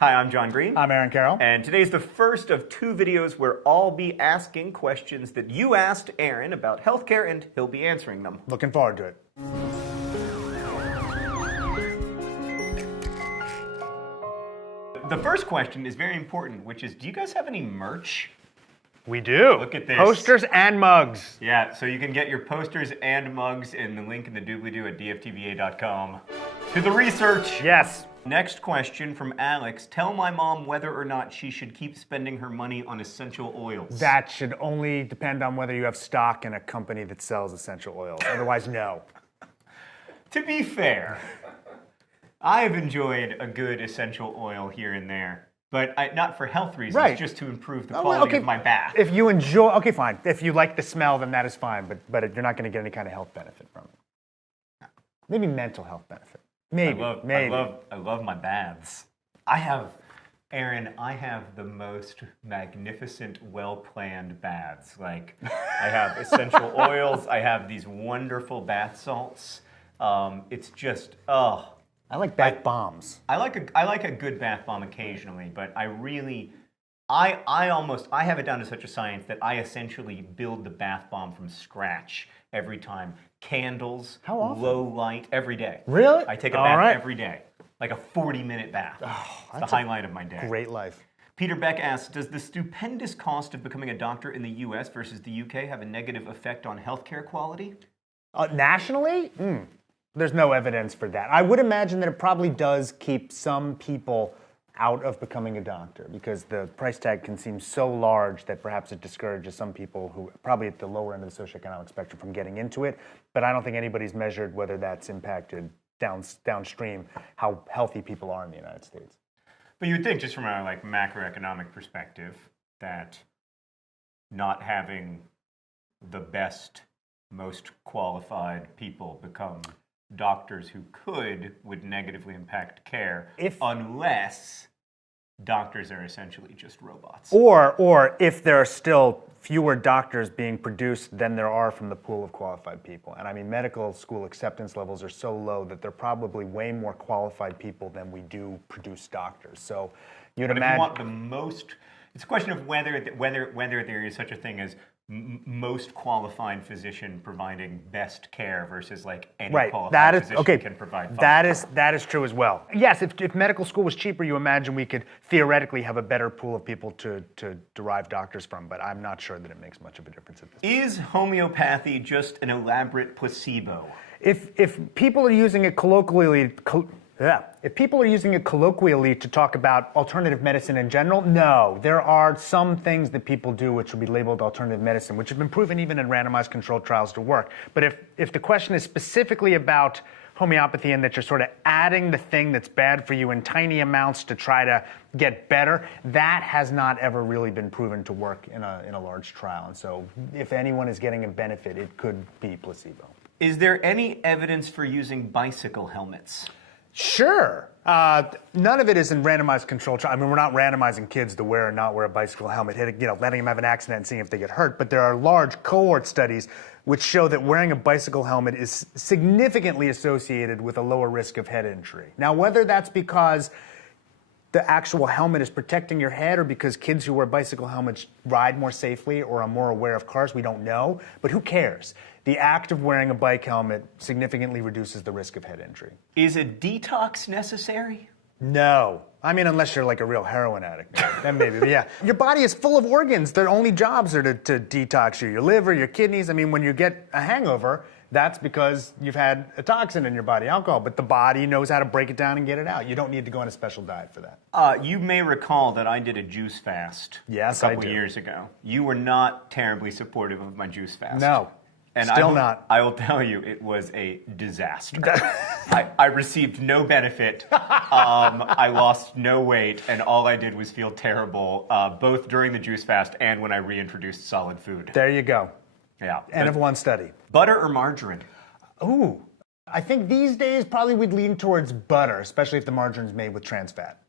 Hi, I'm John Green. I'm Aaron Carroll. And today's the first of two videos where I'll be asking questions that you asked Aaron about healthcare, and he'll be answering them. Looking forward to it. The first question is very important, which is, do you guys have any merch? We do. Look at this. Posters and mugs. Yeah, so you can get your posters and mugs in the link in the doobly-doo at dftva.com. To the research. Yes. Next question from Alex. Tell my mom whether or not she should keep spending her money on essential oils. That should only depend on whether you have stock in a company that sells essential oils. Otherwise, no. To be fair, I've enjoyed a good essential oil here and there, but not for health reasons, Right. just to improve the quality of my bath. If you enjoy, okay, fine. If you like the smell, then that is fine, but you're not going to get any kind of health benefit from it. Maybe mental health benefit. Maybe. I love my baths. Aaron, I have the most magnificent, well-planned baths. Like, I have essential oils, I have these wonderful bath salts. It's just, oh. I like bath bombs. I like a good bath bomb occasionally, but I have it down to such a science that I essentially build the bath bomb from scratch every time. Candles, How often? low light, every day. Really? I take a bath every day, like a 40-minute bath. Oh, it's the highlight of my day. Great life. Peter Beck asks, does the stupendous cost of becoming a doctor in the US versus the UK have a negative effect on healthcare quality? Nationally? There's no evidence for that. I would imagine that it probably does keep some people out of becoming a doctor because the price tag can seem so large that perhaps it discourages some people who probably at the lower end of the socioeconomic spectrum from getting into it. But I don't think anybody's measured whether that's impacted downstream how healthy people are in the United States. But you would think, just from a macroeconomic perspective, that not having the best, most qualified people become doctors who would negatively impact care, unless doctors are essentially just robots. Or if there are still fewer doctors being produced than there are from the pool of qualified people. And I mean, medical school acceptance levels are so low that there are probably way more qualified people than we do produce doctors. So you'd imagine. If you want the most, it's a question of whether there is such a thing as most qualified physician providing best care versus any qualified physician can provide. That is true as well. Yes, if medical school was cheaper, you imagine we could theoretically have a better pool of people to derive doctors from, but I'm not sure that it makes much of a difference at this point. Is homeopathy just an elaborate placebo? If people are using it colloquially, if people are using it colloquially to talk about alternative medicine in general, no. There are some things that people do which would be labeled alternative medicine, which have been proven even in randomized controlled trials to work. But if the question is specifically about homeopathy and that you're sort of adding the thing that's bad for you in tiny amounts to try to get better, that has not ever really been proven to work in a large trial. And so if anyone is getting a benefit, it could be placebo. Is there any evidence for using bicycle helmets? Sure. None of it is in randomized control trial. I mean, we're not randomizing kids to wear or not wear a bicycle helmet, letting them have an accident and seeing if they get hurt. But there are large cohort studies which show that wearing a bicycle helmet is significantly associated with a lower risk of head injury. Now, whether that's because the actual helmet is protecting your head or because kids who wear bicycle helmets ride more safely or are more aware of cars, we don't know. But who cares? The act of wearing a bike helmet significantly reduces the risk of head injury. Is a detox necessary? No. I mean, unless you're like a real heroin addict, then maybe. But yeah, your body is full of organs. Their only jobs are to detox you. Your liver, your kidneys. I mean, when you get a hangover, that's because you've had a toxin in your body, alcohol. But the body knows how to break it down and get it out. You don't need to go on a special diet for that. You may recall that I did a juice fast a couple years ago. You were not terribly supportive of my juice fast. No. And Still not. I will tell you, it was a disaster. I received no benefit. I lost no weight, and all I did was feel terrible, both during the juice fast and when I reintroduced solid food. There you go. Yeah. End of one study. Butter or margarine? Ooh. I think these days probably we'd lean towards butter, especially if the margarine's made with trans fat.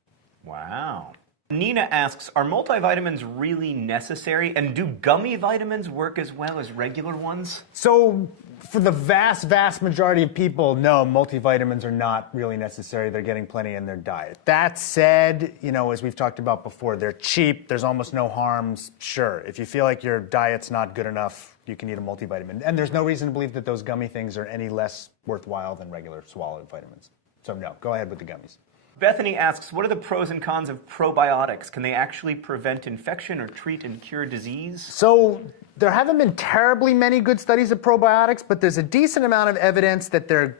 Wow. Nina asks, are multivitamins really necessary? And do gummy vitamins work as well as regular ones? So for the vast, vast majority of people, no, multivitamins are not really necessary. They're getting plenty in their diet. That said, as we've talked about before, they're cheap. There's almost no harms. Sure, if you feel like your diet's not good enough, you can eat a multivitamin. And there's no reason to believe that those gummy things are any less worthwhile than regular swallowed vitamins. So no, go ahead with the gummies. Bethany asks, what are the pros and cons of probiotics? Can they actually prevent infection or treat and cure disease? So there haven't been terribly many good studies of probiotics, but there's a decent amount of evidence that they're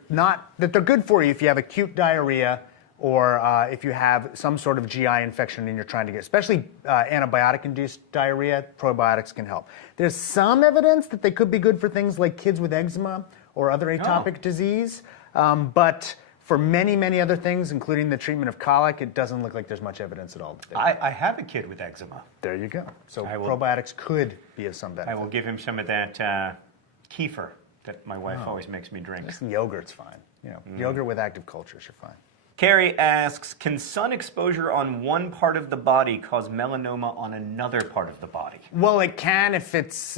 good for you if you have acute diarrhea or if you have some sort of GI infection and you're trying to get, especially antibiotic-induced diarrhea, probiotics can help. There's some evidence that they could be good for things like kids with eczema or other atopic disease, but for many, many other things, including the treatment of colic, it doesn't look like there's much evidence at all. I have a kid with eczema. There you go. So probiotics could be of some benefit. I will give him some of that kefir that my wife always makes me drink. Yogurt's fine. Yogurt with active cultures, you're fine. Carrie asks, can sun exposure on one part of the body cause melanoma on another part of the body? Well, it can if it's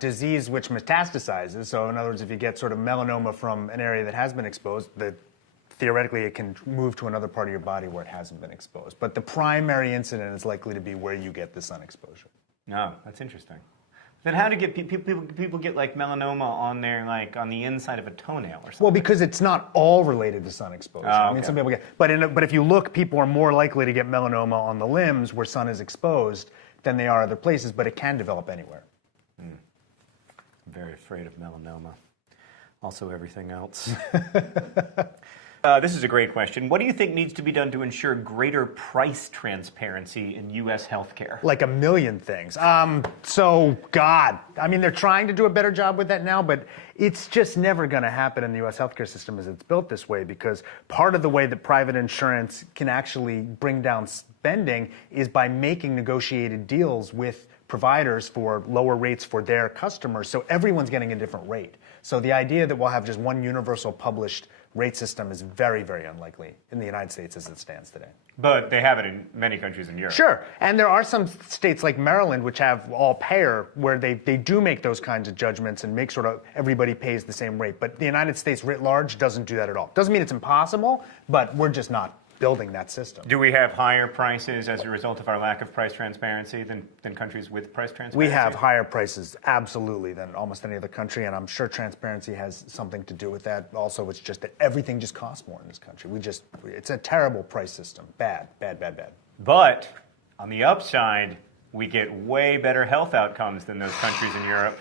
disease which metastasizes. So in other words, if you get sort of melanoma from an area that has been exposed, theoretically, it can move to another part of your body where it hasn't been exposed. But the primary incident is likely to be where you get the sun exposure. No, that's interesting. Then how do people get like melanoma on their on the inside of a toenail or something? Well, because it's not all related to sun exposure. I mean, some people get, but if you look, people are more likely to get melanoma on the limbs where sun is exposed than they are other places. But it can develop anywhere. I'm very afraid of melanoma. Also, everything else. This is a great question. What do you think needs to be done to ensure greater price transparency in U.S. healthcare? Like a million things. God, I mean, they're trying to do a better job with that now, but it's just never going to happen in the U.S. healthcare system as it's built this way, because part of the way that private insurance can actually bring down spending is by making negotiated deals with providers for lower rates for their customers, so everyone's getting a different rate. So the idea that we'll have just one universal published rate system is very, very unlikely in the United States as it stands today. But they have it in many countries in Europe. Sure, and there are some states like Maryland which have all payer where they do make those kinds of judgments and make sort of everybody pays the same rate. But the United States writ large doesn't do that at all. Doesn't mean it's impossible, but we're just not building that system. Do we have higher prices as a result of our lack of price transparency than countries with price transparency? We have higher prices, absolutely, than almost any other country, and I'm sure transparency has something to do with that. Also, it's just that everything just costs more in this country. It's a terrible price system. Bad, bad, bad, bad. But on the upside, we get way better health outcomes than those countries in Europe.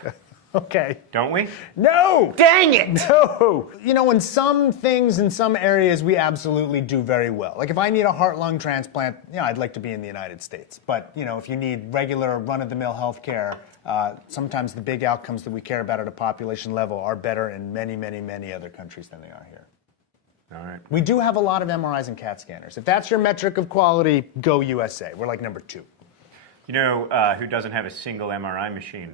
Okay. Don't we? No! Dang it! No! In some things, in some areas, we absolutely do very well. Like if I need a heart-lung transplant, I'd like to be in the United States. But, if you need regular run-of-the-mill health care, sometimes the big outcomes that we care about at a population level are better in many, many, many other countries than they are here. All right. We do have a lot of MRIs and CAT scanners. If that's your metric of quality, go USA. We're like number 2. You know who doesn't have a single MRI machine?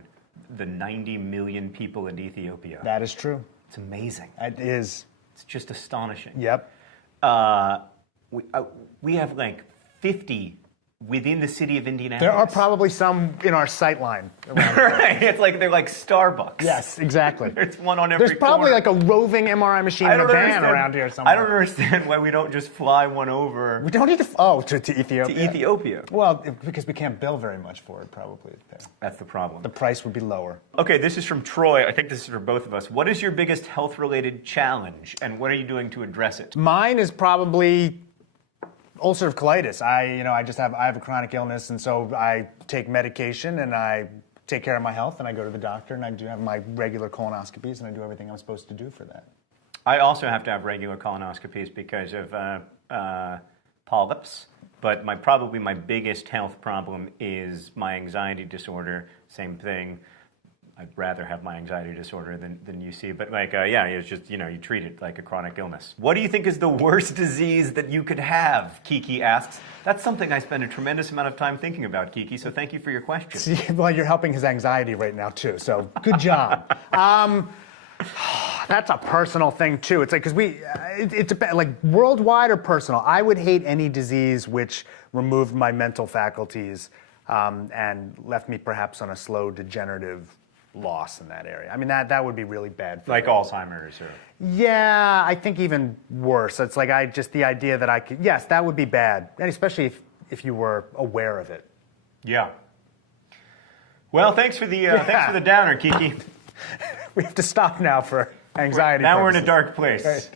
The 90 million people in Ethiopia. That is true. It's amazing. It is. It's just astonishing. Yep. We have like 50 within the city of Indianapolis. There are probably some in our sight line. Right. It's like they're like Starbucks. Yes, exactly. There's one on every There's probably corner. like a roving MRI machine in a van around here somewhere. I don't understand why we don't just fly one over. We don't need to to Ethiopia. To Ethiopia. Well, because we can't bill very much for it, probably. That's the problem. The price would be lower. Okay, this is from Troy. I think this is for both of us. What is your biggest health-related challenge, and what are you doing to address it? Mine is probably ulcerative colitis. I have a chronic illness, and so I take medication and I take care of my health, and I go to the doctor, and I do have my regular colonoscopies, and I do everything I'm supposed to do for that. I also have to have regular colonoscopies because of polyps, but probably my biggest health problem is my anxiety disorder. Same thing. I'd rather have my anxiety disorder than you see. But it's just, you treat it like a chronic illness. What do you think is the worst disease that you could have? Kiki asks. That's something I spend a tremendous amount of time thinking about, Kiki, so thank you for your question. See, well, you're helping his anxiety right now, too, so good job. That's a personal thing too. It's like, because it depends, like worldwide or personal. I would hate any disease which removed my mental faculties and left me perhaps on a slow degenerative loss in that area. I mean, that would be really bad for Like me. Alzheimer's or... Yeah, I think even worse. It's like just the idea that I could, yes, that would be bad. And especially if you were aware of it. Yeah. Well, thanks for the downer, Kiki. We have to stop now for anxiety Now we're in purposes. a dark place. Right.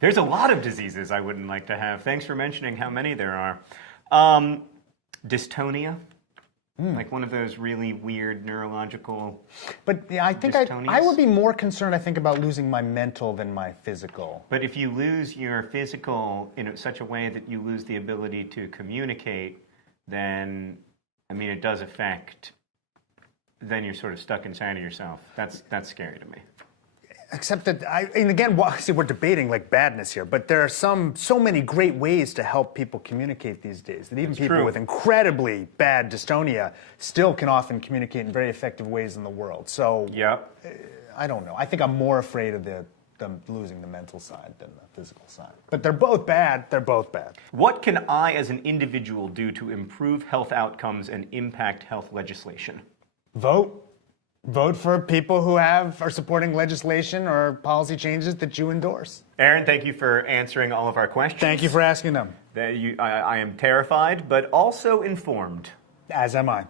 There's a lot of diseases I wouldn't like to have. Thanks for mentioning how many there are. Dystonia, like one of those really weird neurological. But yeah, I think I would be more concerned, I think, about losing my mental than my physical. But if you lose your physical in such a way that you lose the ability to communicate, then, I mean, it does affect. Then you're sort of stuck inside of yourself. That's scary to me. Except that, and again, see, we're debating like badness here, but there are so many great ways to help people communicate these days that even people with incredibly bad dystonia still can often communicate in very effective ways in the world. So, I don't know. I think I'm more afraid of them losing the mental side than the physical side. But they're both bad. They're both bad. What can I, as an individual, do to improve health outcomes and impact health legislation? Vote. Vote for people who are supporting legislation or policy changes that you endorse. Aaron, thank you for answering all of our questions. Thank you for asking them. I am terrified, but also informed. As am I.